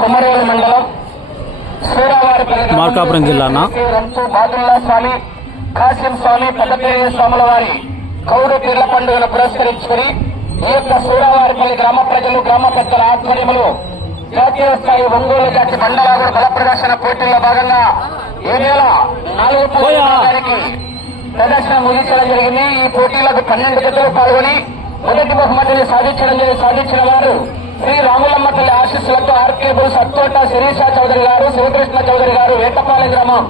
కొమరేలు మండలం సూరావారిపల్లి మార్కాపురం జిల్లానా రంతు బాదుల్లా స్వామి కాసిం స్వామి పెద్దపల్లి స్వాముల వారి కౌరు పీర్ల పండుగను పురస్కరించుకుని ఈ యొక్క సూరావారిపల్లి గ్రామ ప్రజలు గ్రామ పెద్దల ఆధ్వర్యంలో జాతీయ స్థాయి ఒంగోలు జాతి బండలాగుడు బల ప్రదర్శన పోటీల్లో భాగంగా ఈ నెల 4 తారీఖు ప్రదర్శన ముగించడం జరిగింది. ఈ పోటీలకు 12 జతలు పాల్గొని మొదటి బహుమతిని సాధించిన వారు శ్రీ రాములమ్మ తల్లి ఆశీస్సులతో ఆర్కేబుల్ సత్తోట శిరీష చౌదరి గారు, శివకృష్ణ చౌదరి గారు, వేటపాలెం గ్రామం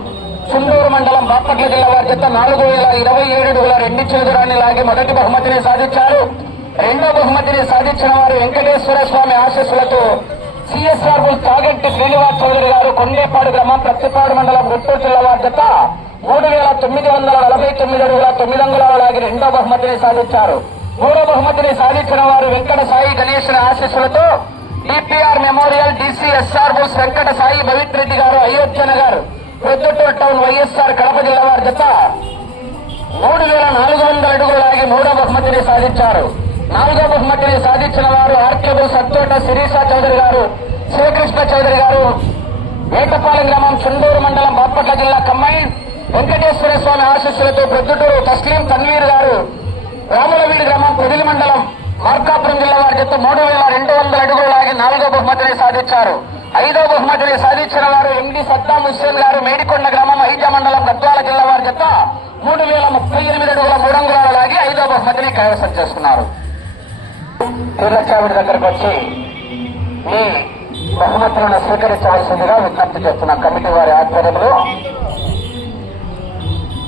చుండూరు మండలం బాపట్ల జిల్లా వారి జత 4027 అడుగుల 2 చదురాన్ని లాగి మొదటి బహుమతిని సాధించారు. రెండో బహుమతిని సాధించిన వారు వెంకటేశ్వర స్వామి ఆశీస్సులతో సిఎస్ఆర్ బుల్ తాగంటి శ్రీనివాస్ చౌదరి గారు, కొండేపాడు గ్రామం ప్రత్తిపాడు మండలం గుంటూరు జిల్లా వారి జత 3949 అడుగుల 9 అంగుళాలు లాగి రెండో బహుమతిని సాధించారు. మూడో బహుమతిని సాధించిన వారు వెంకట సాయి గణేష్ ఆశీస్సులతో DPR memorial DCSR bulls Venkata Sai Bhavith Reddy గారు, అయోధ్య నగర్ ప్రొద్దుటూరు టౌన్ వైఎస్ఆర్ కడప జిల్లా వారి జత 3400 అడుగులు లాగి మూడో బహుమతిని సాధించారు. నాలుగో బహుమతిని సాధించిన వారు ఆర్కేబుల్ సత్తోట శిరీష చౌదరి గారు, శివకృష్ణ చౌదరి గారు, వేటపాలెం గ్రామం చుండూరు మండలం బాపట్ల జిల్లా కంబైన్ వెంకటేశ్వర స్వామి ఆశీస్సులతో ప్రొద్దుటూరు తస్లీం తన్వీర్ గారు, రాములవీడి గ్రామం పొదిలి మండలం మార్కాపురం జిల్లా వారి జత 3200 అడుగులు లాగి నాలుగో బహుమతిని సాధించారు. ఐదో బహుమతిని సాధించిన వారు ఎండి సద్దాం హుస్సేన్ గారు, మేడికొండ గ్రామం ఐజా మండలం గద్వాల జిల్లా వారి జత 3038 అడుగుల 3 అంగుళాలు లాగి ఐదో బహుమతిని కైవసం చేసుకున్నారు. తీర్లచావిడి దగ్గరకు వచ్చి మీ బహుమతులను స్వీకరించవలసిందిగా విజ్ఞప్తి చేస్తున్న కమిటీ వారి ఆధ్వర్యంలో